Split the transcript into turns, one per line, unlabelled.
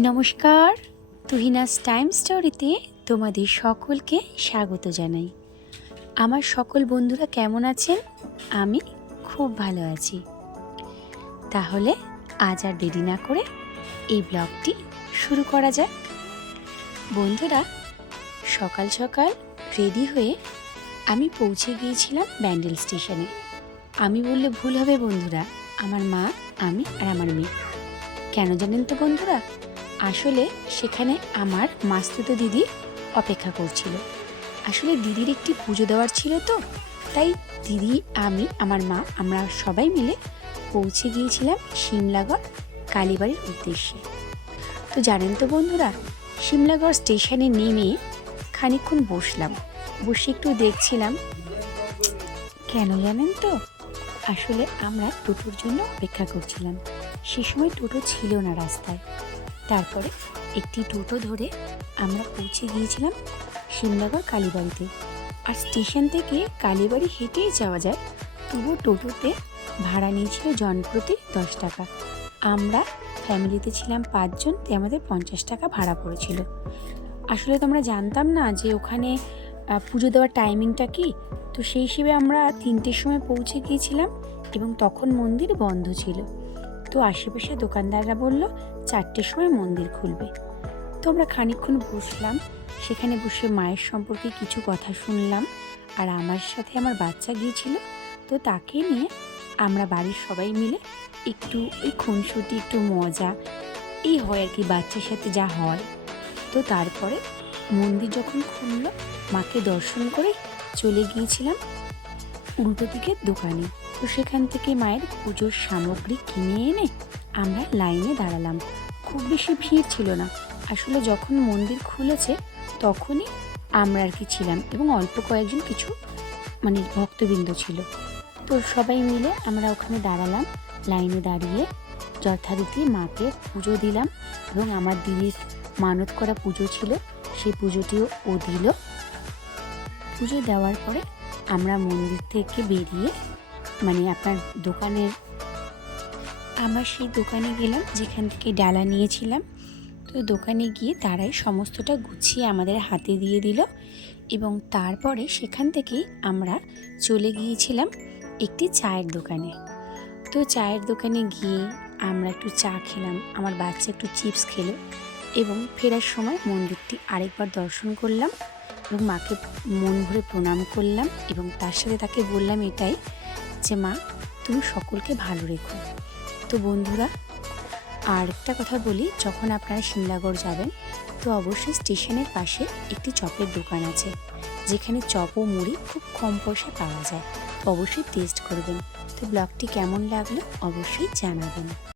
নমস্কার। তুহিনাস টাইম স্টোরিতে তোমাদের সকলকে স্বাগত জানাই। আমার সকল বন্ধুরা কেমন আছেন? আমি খুব ভালো আছি। তাহলে আজ আর দেরি না করে এই ব্লগটি শুরু করা যাক। বন্ধুরা, সকাল সকাল রেডি হয়ে আমি পৌঁছে গিয়েছিলাম ব্যান্ডেল স্টেশনে। আমি বললে ভুল হবে বন্ধুরা, আমার মা, আমি আর আমার মেয়ে। কেন জানেন তো বন্ধুরা? আসলে সেখানে আমার মাস্তুতো দিদি অপেক্ষা করছিল। আসলে দিদির একটি পুজো দেওয়ার ছিল তো, তাই দিদি, আমি, আমার মা, আমরা সবাই মিলে পৌঁছে গিয়েছিলাম সিমলাগড় কালীবাড়ির উদ্দেশ্যে। তো জানেন তো বন্ধুরা সিমলাগড় স্টেশনে নেমে খানিকক্ষণ বসলাম। বসে একটু দেখছিলাম, কেন জানেন তো, আসলে আমরা টোটোর জন্য অপেক্ষা করছিলাম। সে সময় টোটো ছিল না রাস্তায়। তারপরে একটি টোটো ধরে আমরা পৌঁছে গিয়েছিলাম সিমলাগড় কালীবাড়িতে। আর স্টেশন থেকে কালীবাড়ি হেঁটেই যাওয়া যায় তবু টোটোতে ভাড়া নিয়েছিল জনপ্রতি দশ টাকা। আমরা ফ্যামিলিতে ছিলাম পাঁচজন, তাই আমাদের পঞ্চাশ টাকা ভাড়া পড়েছিল। আসলে তো আমরা জানতাম না যে ওখানে পুজো দেওয়ার টাইমিংটা কি? তো সেই হিসেবে আমরা তিনটের সময় পৌঁছে গিয়েছিলাম এবং তখন মন্দির বন্ধ ছিল। তো আশেপাশে দোকানদাররা বলল, চারটের সময় মন্দির খুলবে। তো আমরা খানিকক্ষণ বসলাম। সেখানে বসে মায়ের সম্পর্কে কিছু কথা শুনলাম। আর আমার সাথে আমার বাচ্চা গিয়েছিল। তো তাকে নিয়ে আমরা বাড়ির সবাই মিলে একটু এই খুনসুটি, একটু মজা, এই হয় আর কি বাচ্চার সাথে যা হয়। তো তারপরে মন্দির যখন খুললো, মাকে দর্শন করে চলে গিয়েছিলাম। উল্টো দিকের দোকানে। তো সেখান থেকে মায়ের পুজোর সামগ্রী কিনে এনে আমরা লাইনে দাঁড়ালাম। খুব বেশি ভিড় ছিল না। আসলে যখন মন্দির খুলেছে, তখনই আমরা আর কি ছিলাম এবং অল্প কয়েকজন কিছু মানে ভক্তবৃন্দ ছিল। তো সবাই মিলে আমরা ওখানে দাঁড়ালাম, লাইনে দাঁড়িয়ে যথারীতি মাকে পুজো দিলাম এবং আমার দিদির মানত করা পুজো ছিল, সেই পুজোটিও ও দিল। পুজো দেওয়ার পরে আমরা মন্দির থেকে বেরিয়ে মানে আপনার দোকানের, আমরা সেই দোকানে গেলাম, যেখান থেকে ডালা নিয়েছিলাম। তো দোকানে গিয়ে তারাই সমস্তটা গুছিয়ে আমাদের হাতে দিয়ে দিল এবং তারপরে সেখান থেকেই আমরা চলে গিয়েছিলাম একটি চায়ের দোকানে। তো চায়ের দোকানে গিয়ে আমরা একটু চা খেলাম, আমার বাচ্চা একটু চিপস খেলো। এবং ফেরার সময় মন্দিরটি আরেকবার দর্শন করলাম এবং মাকে মন ভরে প্রণাম করলাম এবং তার সাথে তাকে বললাম এটাই যে, মা, তুমি সকলকে ভালো রেখো। তো বন্ধুরা, আর একটা কথা বলি, যখন আপনারা সিমলাগড় যাবেন, তো অবশ্যই স্টেশনের পাশে একটি চপের দোকান আছে, যেখানে চপ ও মুড়ি খুব কম পয়সায় পাওয়া যায়। অবশ্যই টেস্ট করবেন। তো ব্লগটি কেমন লাগল অবশ্যই জানাবেন।